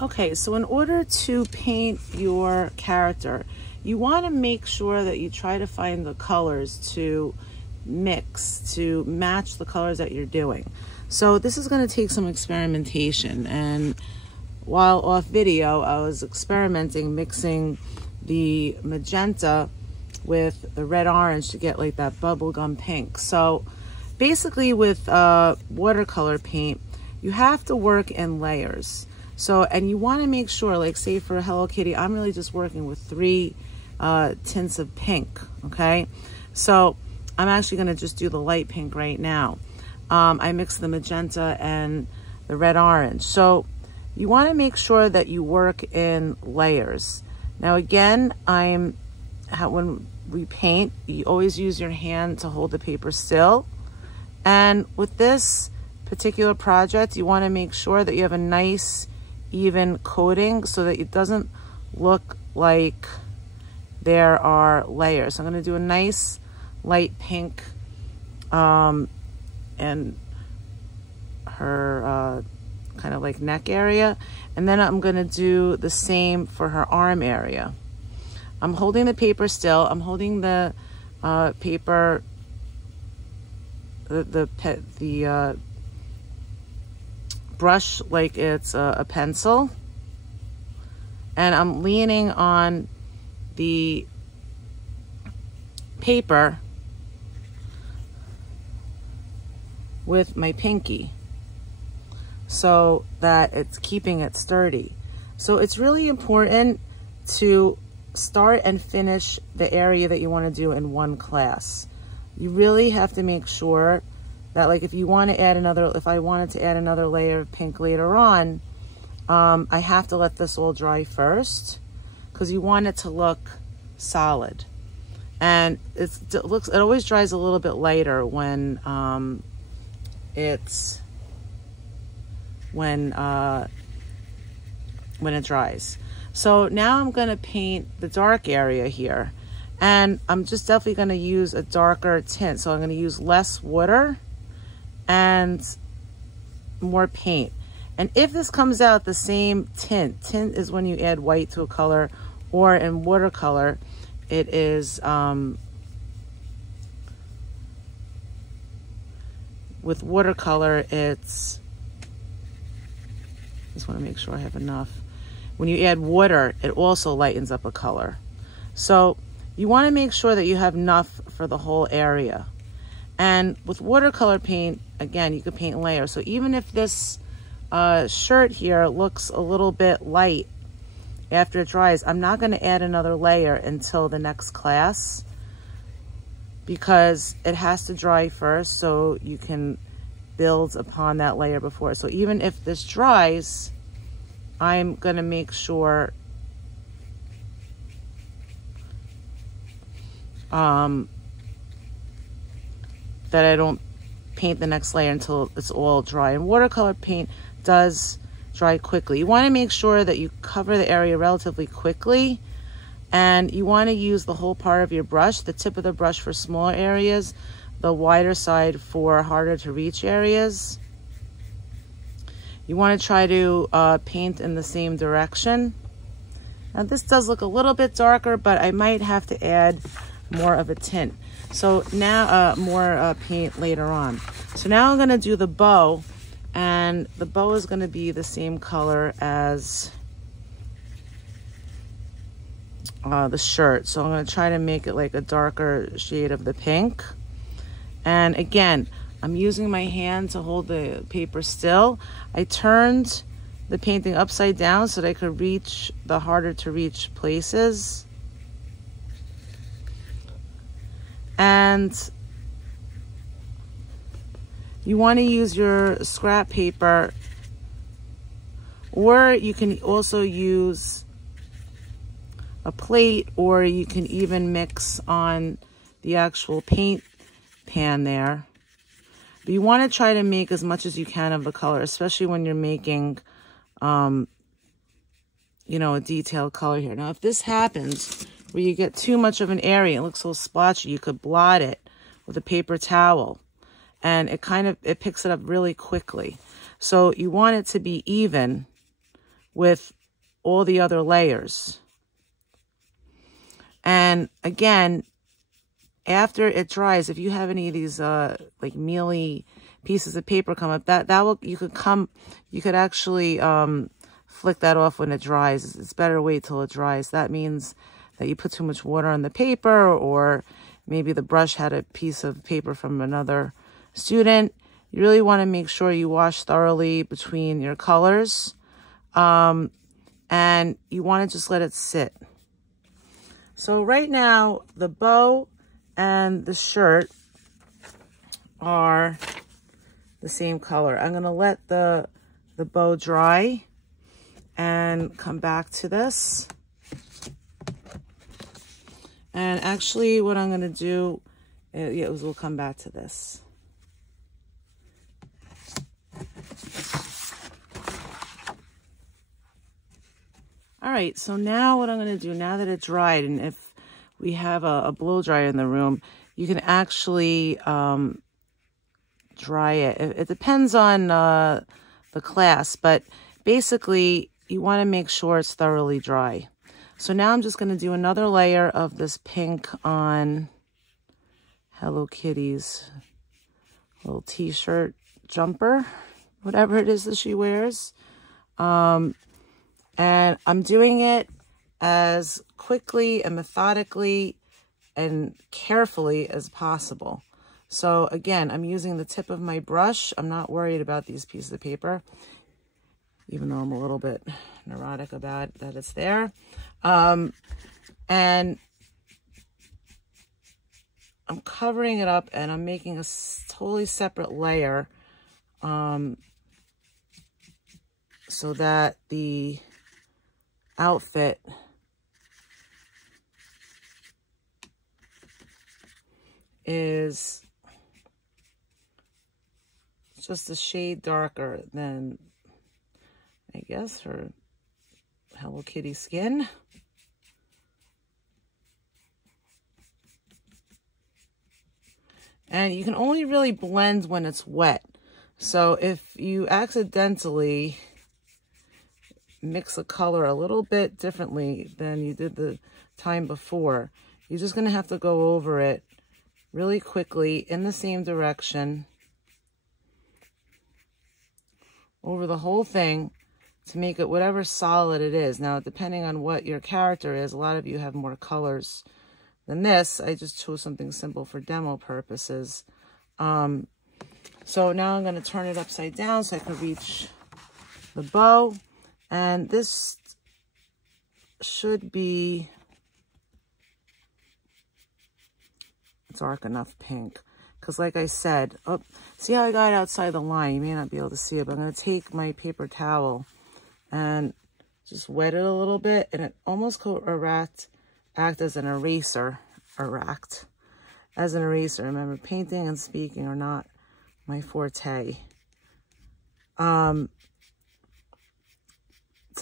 Okay, so in order to paint your character, you want to make sure that you try to find the colors to mix, to match the colors that you're doing. So this is going to take some experimentation, and while off video, I was experimenting mixing the magenta with the red orange to get like that bubblegum pink. So basically with watercolor paint, you have to work in layers. So, and you want to make sure, like say for Hello Kitty, I'm really just working with 3 tints of pink, okay? So I'm actually going to just do the light pink right now. I mix the magenta and the red orange. So you want to make sure that you work in layers. Now again, when we paint, you always use your hand to hold the paper still. And with this particular project, you want to make sure that you have a nice even coating so that it doesn't look like there are layers. So I'm going to do a nice light pink and her kind of like neck area, and then I'm going to do the same for her arm area. I'm holding the paper still. I'm holding the paper, the brush like it's a pencil, and I'm leaning on the paper with my pinky so that it's keeping it sturdy. So it's really important to start and finish the area that you want to do in one class. You really have to make sure that, like, if you want to add another, if I wanted to add another layer of pink later on, I have to let this all dry first because you want it to look solid. And it always dries a little bit lighter when when it dries. So now I'm going to paint the dark area here, and I'm just definitely going to use a darker tint. So I'm going to use less water and more paint. And if this comes out the same tint is when you add white to a color, or in watercolor, it is with watercolor, it's, just want to make sure I have enough. When you add water, it also lightens up a color. So you want to make sure that you have enough for the whole area. And with watercolor paint, again, you could paint layers. So even if this shirt here looks a little bit light after it dries, I'm not going to add another layer until the next class because it has to dry first so you can build upon that layer before. So even if this dries, I'm going to make sure that I don't paint the next layer until it's all dry. And watercolor paint does dry quickly. You want to make sure that you cover the area relatively quickly, and you want to use the whole part of your brush, the tip of the brush for smaller areas, the wider side for harder to reach areas. You want to try to paint in the same direction. Now this does look a little bit darker, but I might have to add more of a tint. So now more paint later on. So now I'm going to do the bow, and the bow is going to be the same color as the shirt. So I'm going to try to make it like a darker shade of the pink. And again, I'm using my hand to hold the paper still. I turned the painting upside down so that I could reach the harder to reach places. And you want to use your scrap paper, or you can also use a plate, or you can even mix on the actual paint pan there. But you want to try to make as much as you can of the color, especially when you're making, you know, a detailed color here. Now, if this happens where you get too much of an area, it looks so splotchy, you could blot it with a paper towel, and it picks it up really quickly. So you want it to be even with all the other layers. And again, after it dries, if you have any of these like mealy pieces of paper come up, you could actually flick that off when it dries. It's better to wait till it dries. That means that you put too much water on the paper, or maybe the brush had a piece of paper from another student. You really want to make sure you wash thoroughly between your colors, and you want to just let it sit. So right now, the bow and the shirt are the same color. I'm going to let the bow dry and come back to this. And actually what I'm going to do is we'll come back to this. All right, so now what I'm going to do, now that it dried, and if we have a blow dryer in the room, you can actually dry it. It depends on the class, but basically you want to make sure it's thoroughly dry. So now I'm just going to do another layer of this pink on Hello Kitty's little t-shirt jumper, whatever it is that she wears. And I'm doing it as quickly and methodically and carefully as possible. So again, I'm using the tip of my brush. I'm not worried about these pieces of paper, even though I'm a little bit neurotic about that it's there. And I'm covering it up, and I'm making a totally separate layer so that the outfit is just a shade darker than, I guess, her Hello Kitty skin. And you can only really blend when it's wet. So if you accidentally mix a color a little bit differently than you did the time before, you're just going to have to go over it really quickly in the same direction over the whole thing to make it whatever solid it is. Now, depending on what your character is, a lot of you have more colors than this. I just chose something simple for demo purposes. So now I'm going to turn it upside down so I can reach the bow. And this should be dark enough pink. Because like I said, oh, see how I got it outside the line? You may not be able to see it, but I'm going to take my paper towel and just wet it a little bit. And it almost could act as an eraser. As an eraser. Remember, painting and speaking are not my forte. To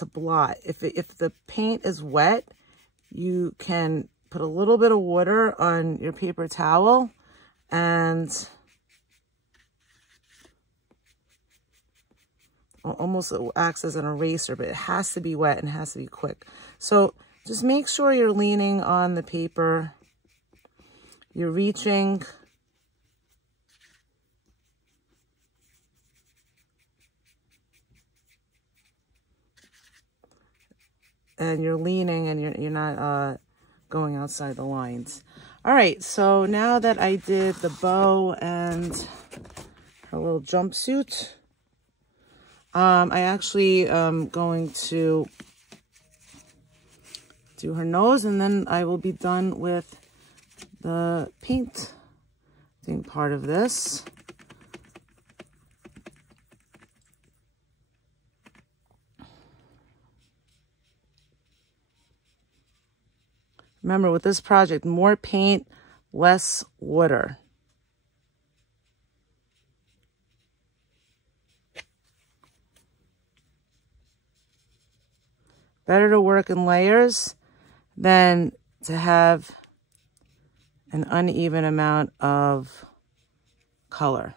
blot. If the paint is wet, you can put a little bit of water on your paper towel and almost it acts as an eraser, but it has to be wet and it has to be quick. So just make sure you're leaning on the paper. You're reaching. And you're leaning, and you're not going outside the lines. All right, so now that I did the bow and her little jumpsuit, I actually am going to do her nose, and then I will be done with the painting part of this. Remember, with this project, more paint, less water. Better to work in layers than to have an uneven amount of color.